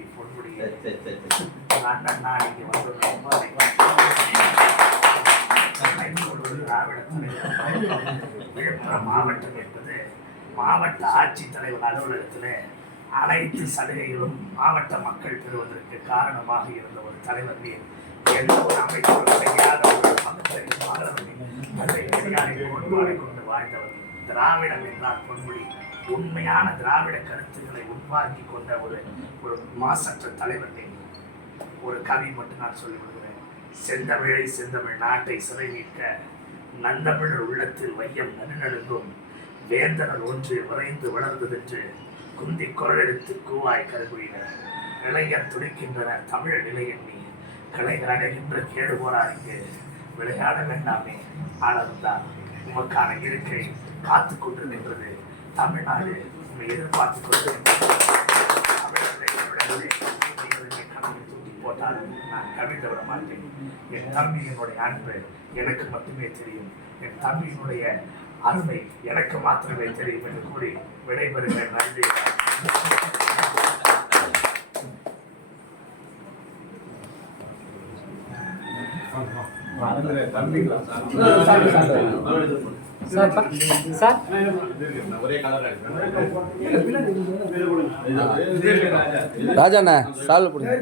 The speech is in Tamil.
தம்பி பொன்முடியை அண்ணன் நாளைக்கு வந்து விழுப்புரம் மாவட்டம் என்பது மாவட்ட ஆட்சித்தலைவர் அலுவலகத்தில் அனைத்து சலுகைகளும் மாவட்ட மக்கள் பெறுவதற்கு காரணமாக இருந்த ஒரு தலைவர் எந்த ஒரு அமைச்சரும் செய்யாத ஒரு கோட்பாடை கொண்டு வாழ்ந்தவர். திராவிடம் என்றால் பொன்முடி உண்மையான திராவிட கருத்துக்களை உள்வாங்கி கொண்ட ஒரு மாசற்ற தலைவர். ஒரு கவி மட்டும் நான் சொல்லிவிடுகிறேன். செந்தமிழை செந்தமிழ் நாட்டை சிறை மீட்க நந்தமிழர் உள்ளத்தில் வையம் நடுநடுங்கும் வேந்தனர் ஒன்று விரைந்து வளர்ந்ததென்று குந்தி குரலெடுத்து கூவாய் கருகுயினர் இளைஞர் துடிக்கின்றனர் தமிழ் நிலை எண்ணி கலைஞர் அடைகின்ற கேடு போராடிக்கு விளையாட வேண்டாமே. ஆனதுதான் உமக்கான இருக்கை காத்து கொண்டிருக்கின்றது. தமிழ்நாடு உண்மை எதிர்பார்த்து கொண்டிருக்கின்றது. தூக்கி போட்டாலும் நான் கவிழ்ந்து விட மாட்டேன். என் தம்பியினுடைய அன்பு எனக்கு மட்டுமே தெரியும். என் தம்பியினுடைய அருமை எனக்கு மாத்திரமே தெரியும் என்று கூறி விடைபெறுகிறேன். நன்றி. ராஜாண்ணா சால்வ் பண்ணுங்க.